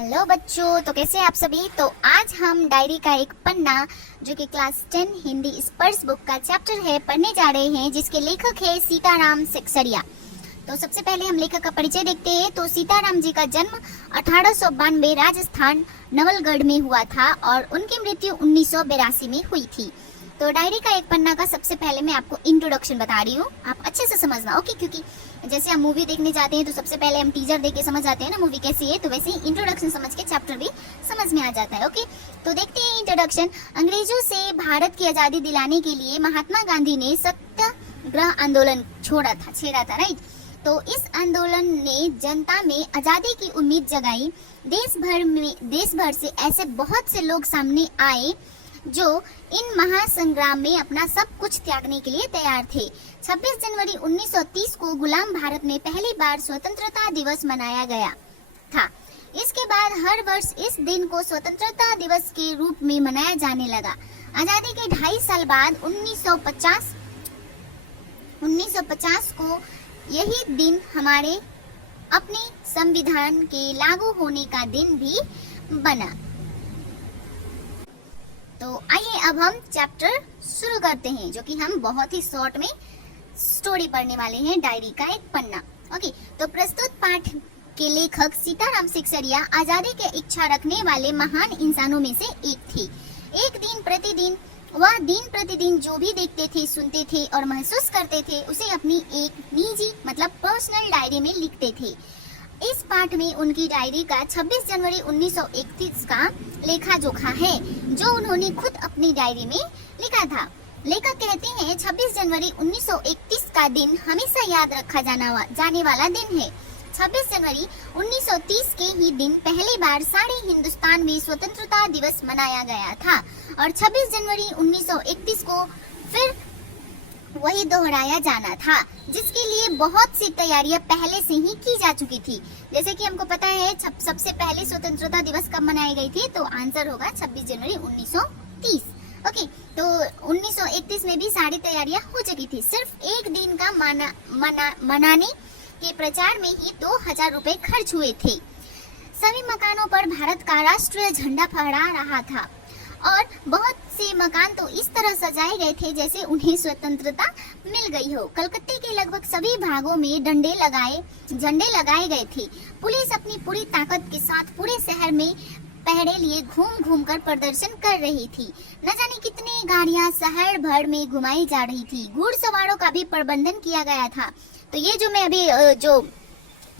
Hello बच्चों, तो कैसे आप सभी। तो आज हम डायरी का एक पन्ना जो कि क्लास 10 हिंदी स्पर्श बुक का चैप्टर है पढ़ने जा रहे हैं, जिसके लेखक है सीताराम सेक्सरिया। तो सबसे पहले हम लेखक का परिचय देखते हैं। तो सीताराम जी का जन्म 1892 राजस्थान नवलगढ़ में हुआ था और उनकी मृत्यु 1982 में हुई थी। तो डायरी का एक पन्ना का सबसे पहले मैं आपको इंट्रोडक्शन बता रही हूँ, आप अच्छे से समझना, ओके। क्योंकि जैसे हम मूवी देखने जाते हैं तो सबसे पहले हम टीजर देख के समझ जाते हैं ना मूवी कैसी है, तो वैसे ही इंट्रोडक्शन समझ के चैप्टर भी समझ में आ जाता है, ओके। तो देखते हैं इंट्रोडक्शन। अंग्रेजों से भारत की आजादी दिलाने के लिए महात्मा गांधी ने सत्याग्रह आंदोलन छेड़ा था, राइट। तो इस आंदोलन ने जनता में आजादी की उम्मीद जगाई। देश भर से ऐसे बहुत से लोग सामने आए जो इन महासंग्राम में अपना सब कुछ त्यागने के लिए तैयार थे। 26 जनवरी 1930 को गुलाम भारत में पहली बार स्वतंत्रता दिवस मनाया गया था। इसके बाद हर वर्ष इस दिन को स्वतंत्रता दिवस के रूप में मनाया जाने लगा। आजादी के 2.5 साल बाद 1950 को यही दिन हमारे अपने संविधान के लागू होने का दिन भी बना। तो आइए अब हम चैप्टर शुरू करते हैं, जो कि हम बहुत ही शॉर्ट में स्टोरी पढ़ने वाले हैं, डायरी का एक पन्ना, ओके। तो प्रस्तुत पाठ के लेखक सीताराम सेक्सरिया आजादी की इच्छा रखने वाले महान इंसानों में से एक थे। वह दिन प्रतिदिन जो भी देखते थे, सुनते थे और महसूस करते थे, उसे अपनी एक निजी मतलब पर्सनल डायरी में लिखते थे। इस पाठ में उनकी डायरी का 26 जनवरी 1931 का लेखा जोखा है, जो उन्होंने खुद अपनी डायरी में लिखा था। लेखक कहते हैं 26 जनवरी 1931 का दिन हमेशा याद रखा जाने वाला दिन है। 26 जनवरी 1930 के ही दिन पहली बार सारे हिंदुस्तान में स्वतंत्रता दिवस मनाया गया था और 26 जनवरी 1931 को फिर वही दोहराया जाना था, जिसके लिए बहुत सी तैयारियां पहले से ही की जा चुकी थी। जैसे कि हमको पता है सबसे पहले स्वतंत्रता दिवस कब मनाई गई थी, तो आंसर होगा 26 जनवरी 1930, ओके। तो 1931 में भी सारी तैयारियां हो चुकी थी। सिर्फ एक दिन का मनाने के प्रचार में ही 2000 रुपए खर्च हुए थे। सभी मकानों पर भारत का राष्ट्रीय झंडा फहरा रहा था और बहुत से मकान तो इस तरह सजाए गए थे जैसे उन्हें स्वतंत्रता मिल गई हो। कलकत्ते के लगभग सभी भागों में झंडे लगाए गए थे। पुलिस अपनी पूरी ताकत के साथ पूरे शहर में पहरे लिए घूम घूम कर प्रदर्शन कर रही थी। न जाने कितनी गाड़ियां शहर भर में घुमाई जा रही थी। घुड़सवारों का भी प्रबंधन किया गया था। तो ये जो मैं अभी जो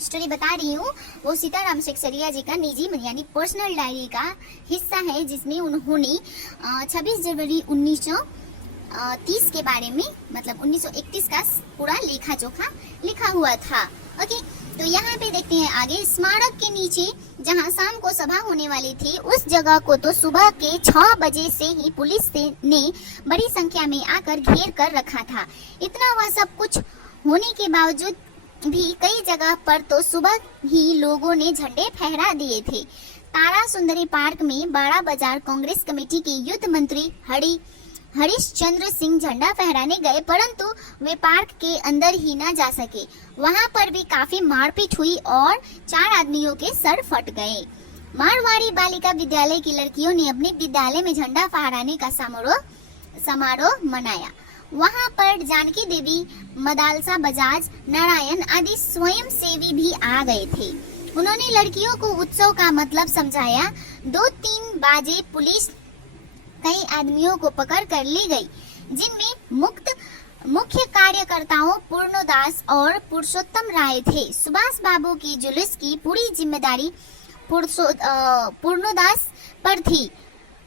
स्टोरी बता रही हूँ वो सीताराम सेक्सरिया जी का निजी यानी पर्सनल डायरी का हिस्सा है, जिसमें उन्होंने 26 जनवरी 1930 के बारे में मतलब 1931 का पूरा लेखा जोखा लिखा हुआ था, ओके। तो यहाँ पे देखते हैं आगे। स्मारक के नीचे जहाँ शाम को सभा होने वाली थी, उस जगह को तो सुबह के 6 बजे से ही पुलिस ने बड़ी संख्या में आकर घेर कर रखा था। इतना वह सब कुछ होने के बावजूद भी कई जगह पर तो सुबह ही लोगों ने झंडे फहरा दिए थे। तारा सुंदरी पार्क में बाड़ा बाजार कांग्रेस कमेटी के युद्ध मंत्री हरीशचंद्र सिंह झंडा फहराने गए, परंतु वे पार्क के अंदर ही न जा सके। वहां पर भी काफी मारपीट हुई और 4 आदमियों के सर फट गए। मारवाड़ी बालिका विद्यालय की लड़कियों ने अपने विद्यालय में झंडा फहराने का समारोह मनाया। वहां पर जानकी देवी, मदालसा बजाज, नारायण आदि स्वयंसेवी भी आ गए थे। उन्होंने लड़कियों को उत्सव का मतलब समझाया। 2-3 बजे पुलिस कई आदमियों को पकड़ कर ले गई, जिनमें मुख्य कार्यकर्ताओं पूर्णदास और पुरुषोत्तम राय थे। सुभाष बाबू की जुलूस की पूरी जिम्मेदारी पूर्णदास पर थी,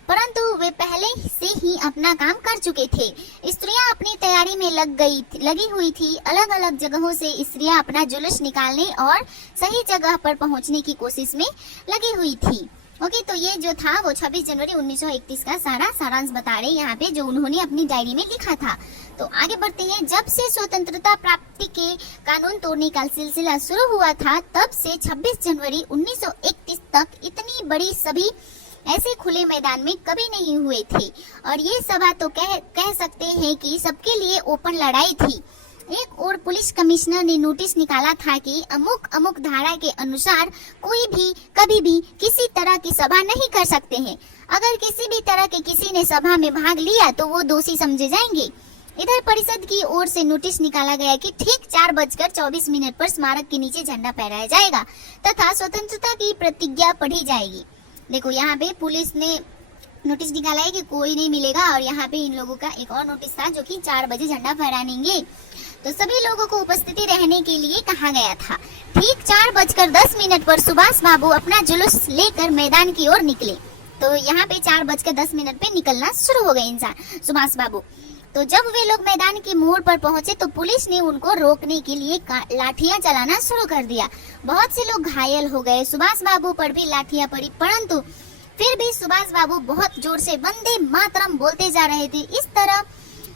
परंतु वे पहले से ही अपना काम कर चुके थे। स्त्रियां अपनी तैयारी में लगी हुई थी। अलग अलग जगहों से स्त्रियां अपना जुलूस निकालने और सही जगह पर पहुंचने की कोशिश में लगी हुई थी, ओके। तो ये जो था वो 26 जनवरी 1931 का सारा सारांश बता रहे यहाँ पे, जो उन्होंने अपनी डायरी में लिखा था। तो आगे बढ़ते हैं। जब से स्वतंत्रता प्राप्ति के कानून तोड़ने का सिलसिला शुरू हुआ था, तब से 26 जनवरी 1931 तक इतनी बड़ी सभी ऐसे खुले मैदान में कभी नहीं हुए थे और ये सभा तो कह सकते हैं कि सबके लिए ओपन लड़ाई थी। एक और पुलिस कमिश्नर ने नोटिस निकाला था कि अमुक अमुक धारा के अनुसार कोई भी कभी भी किसी तरह की सभा नहीं कर सकते हैं। अगर किसी भी तरह के किसी ने सभा में भाग लिया तो वो दोषी समझे जाएंगे। इधर परिषद की ओर से नोटिस निकाला गया कि ठीक 4:24 पर स्मारक के नीचे झंडा फहराया जाएगा तथा स्वतंत्रता की प्रतिज्ञा पढ़ी जाएगी। देखो यहाँ पे पुलिस ने नोटिस निकाला है कि कोई नहीं मिलेगा, और यहाँ पे इन लोगों का एक और नोटिस था जो कि 4 बजे झंडा फहराएंगे। तो सभी लोगों को उपस्थिति रहने के लिए कहा गया था। ठीक 4:10 पर सुभाष बाबू अपना जुलूस लेकर मैदान की ओर निकले। तो यहाँ पे 4:10 पे निकलना शुरू हो गए इंसान सुभाष बाबू। तो जब वे लोग मैदान के मोड़ पर पहुंचे तो पुलिस ने उनको रोकने के लिए लाठियां चलाना शुरू कर दिया। बहुत से लोग घायल हो गए। सुभाष बाबू पर भी लाठियां पड़ी, परंतु फिर भी सुभाष बाबू बहुत जोर से वंदे मातरम बोलते जा रहे थे।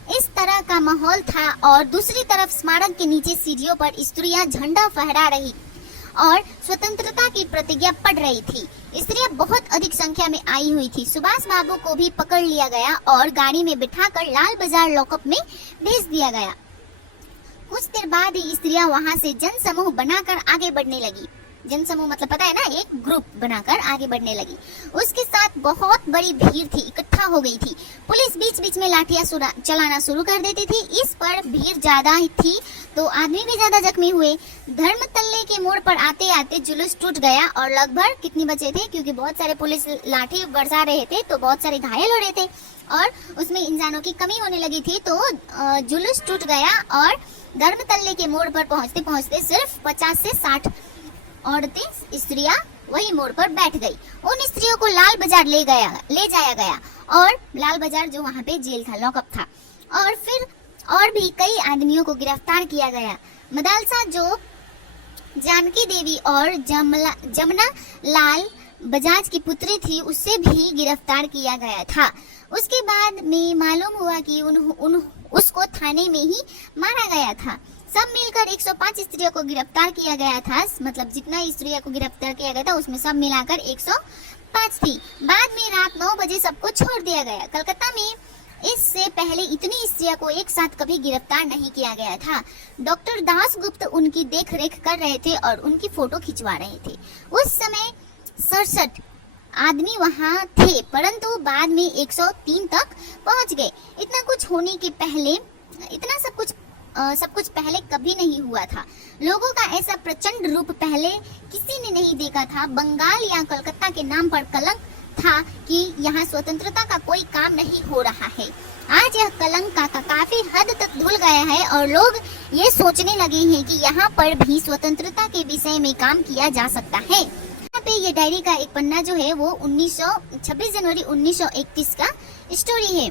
इस तरह का माहौल था। और दूसरी तरफ स्मारक के नीचे सीढ़ियों पर स्त्रियां झंडा फहरा रही और स्वतंत्रता की प्रतिज्ञा पढ़ रही थी। स्त्रियां बहुत अधिक संख्या में आई हुई थी। सुभाष बाबू को भी पकड़ लिया गया और गाड़ी में बिठाकर लाल बाजार लॉकअप में भेज दिया गया। कुछ देर बाद ही स्त्रियां वहां से जनसमूह बनाकर आगे बढ़ने लगी। जनसमूह मतलब पता है ना, एक ग्रुप बनाकर आगे बढ़ने लगी। उसके साथ बहुत बड़ी भीड़ थी, इकट्ठा हो गई थी। पुलिस बीच बीच में लाठियां चलाना शुरू कर देती थी। इस पर भीड़ ज्यादा थी तो आदमी भी ज्यादा जख्मी हुए। धर्मतल्ले के मोड़ पर आते आते जुलूस टूट गया और लगभग कितने बचे थे, क्योंकि बहुत सारे पुलिस लाठी बरसा रहे थे तो बहुत सारे घायल हो रहे थे और उसमें इंसानों की कमी होने लगी थी। तो जुलूस टूट गया और धर्मतल्ले के मोड़ पर पहुंचते पहुंचते सिर्फ 50 से 60 औरतें स्त्रियां वही मोड़ पर बैठ गई। उन स्त्रियों को लाल बाजार ले जाया गया और लाल बाजार जो वहाँ पे जेल था, लॉकअप था। और फिर और भी कई आदमियों को गिरफ्तार किया गया। मदालसा जो जानकी देवी और जमुना लाल बजाज की पुत्री थी उससे भी गिरफ्तार किया गया था। उसके बाद में मालूम हुआ कि उसको थाने में ही मारा गया था। सब मिलकर 105 स्त्रियों को गिरफ्तार किया गया था। मतलब जितना स्त्रियों को गिरफ्तार किया गया था उसमें सब मिलाकर 105 थी। बाद में रात 9 बजे सबको छोड़ दिया गया। कलकत्ता में इससे पहले इतनी स्त्रियों को एक साथ कभी गिरफ्तार नहीं किया गया था। डॉक्टर दासगुप्त उनकी देखरेख कर रहे थे और उनकी फोटो खिंचवा रहे थे। उस समय 67 आदमी वहां थे, परंतु बाद में 103 तक पहुंच गए। इतना कुछ होने के पहले, इतना सब कुछ पहले कभी नहीं हुआ था। लोगों का ऐसा प्रचंड रूप पहले किसी ने नहीं देखा था। बंगाल या कलकत्ता के नाम पर कलंक था कि यहाँ स्वतंत्रता का कोई काम नहीं हो रहा है। आज यह कलंक का काफी हद तक धुल गया है और लोग ये सोचने लगे हैं कि यहाँ पर भी स्वतंत्रता के विषय में काम किया जा सकता है। यहाँ पे ये डायरी का एक पन्ना जो है वो 26 जनवरी 1931 का स्टोरी है।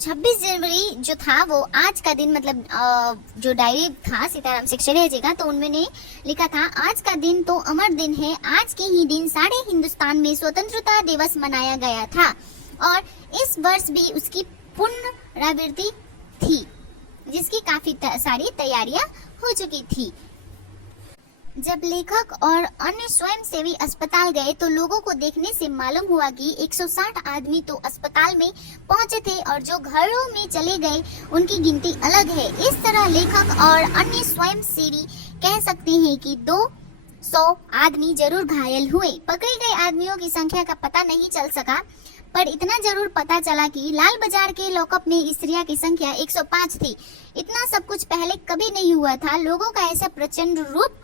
26 जनवरी जो था वो आज का दिन, मतलब जो डायरी था सीताराम सेक्सरिया जी का, तो उन्होंने लिखा था आज का दिन तो अमर दिन है। आज के ही दिन सारे हिंदुस्तान में स्वतंत्रता दिवस मनाया गया था और इस वर्ष भी उसकी पुनरावृत्ति थी जिसकी काफी सारी तैयारियां हो चुकी थी। जब लेखक और अन्य स्वयंसेवी अस्पताल गए तो लोगों को देखने से मालूम हुआ कि 160 आदमी तो अस्पताल में पहुंचे थे और जो घरों में चले गए उनकी गिनती अलग है। इस तरह लेखक और अन्य स्वयंसेवी कह सकते हैं कि 200 आदमी जरूर घायल हुए। पकड़े गए आदमियों की संख्या का पता नहीं चल सका, पर इतना जरूर पता चला कि लाल बाजार के लॉकअप में स्त्रियों की संख्या 105 थी। इतना सब कुछ पहले कभी नहीं हुआ था। लोगों का ऐसा प्रचंड रूप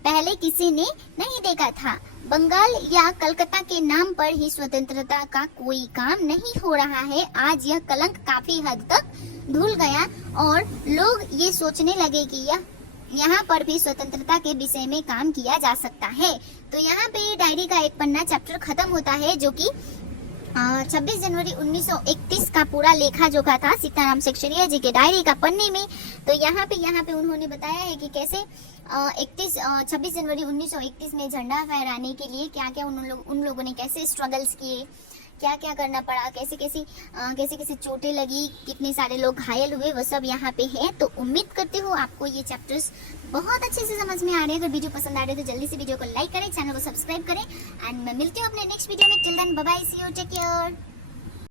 पहले किसी ने नहीं देखा था। बंगाल या कलकत्ता के नाम पर ही स्वतंत्रता का कोई काम नहीं हो रहा है। आज यह कलंक काफी हद तक धुल गया और लोग ये सोचने लगे कि यहाँ पर भी स्वतंत्रता के विषय में काम किया जा सकता है। तो यहाँ पे डायरी का एक पन्ना चैप्टर खत्म होता है जो कि 26 जनवरी 1931 का पूरा लेखा जोखा था सीताराम सेक्सरिया जी के डायरी का पन्ने में। तो यहाँ पे उन्होंने बताया है कि कैसे 26 जनवरी 1931 में झंडा फहराने के लिए क्या क्या उन लोगों ने कैसे स्ट्रगल्स किए, क्या क्या करना पड़ा, कैसे चोटें लगी, कितने सारे लोग घायल हुए, वो सब यहाँ पे है। तो उम्मीद करती हूँ आपको ये चैप्टर्स बहुत अच्छे से समझ में आ रहे हैं। अगर वीडियो पसंद आ रहे तो जल्दी से वीडियो को लाइक करें, चैनल को सब्सक्राइब करें एंड मैं मिलती हूँ अपने नेक्स्ट वीडियो में। Till then bye bye, see you, take care.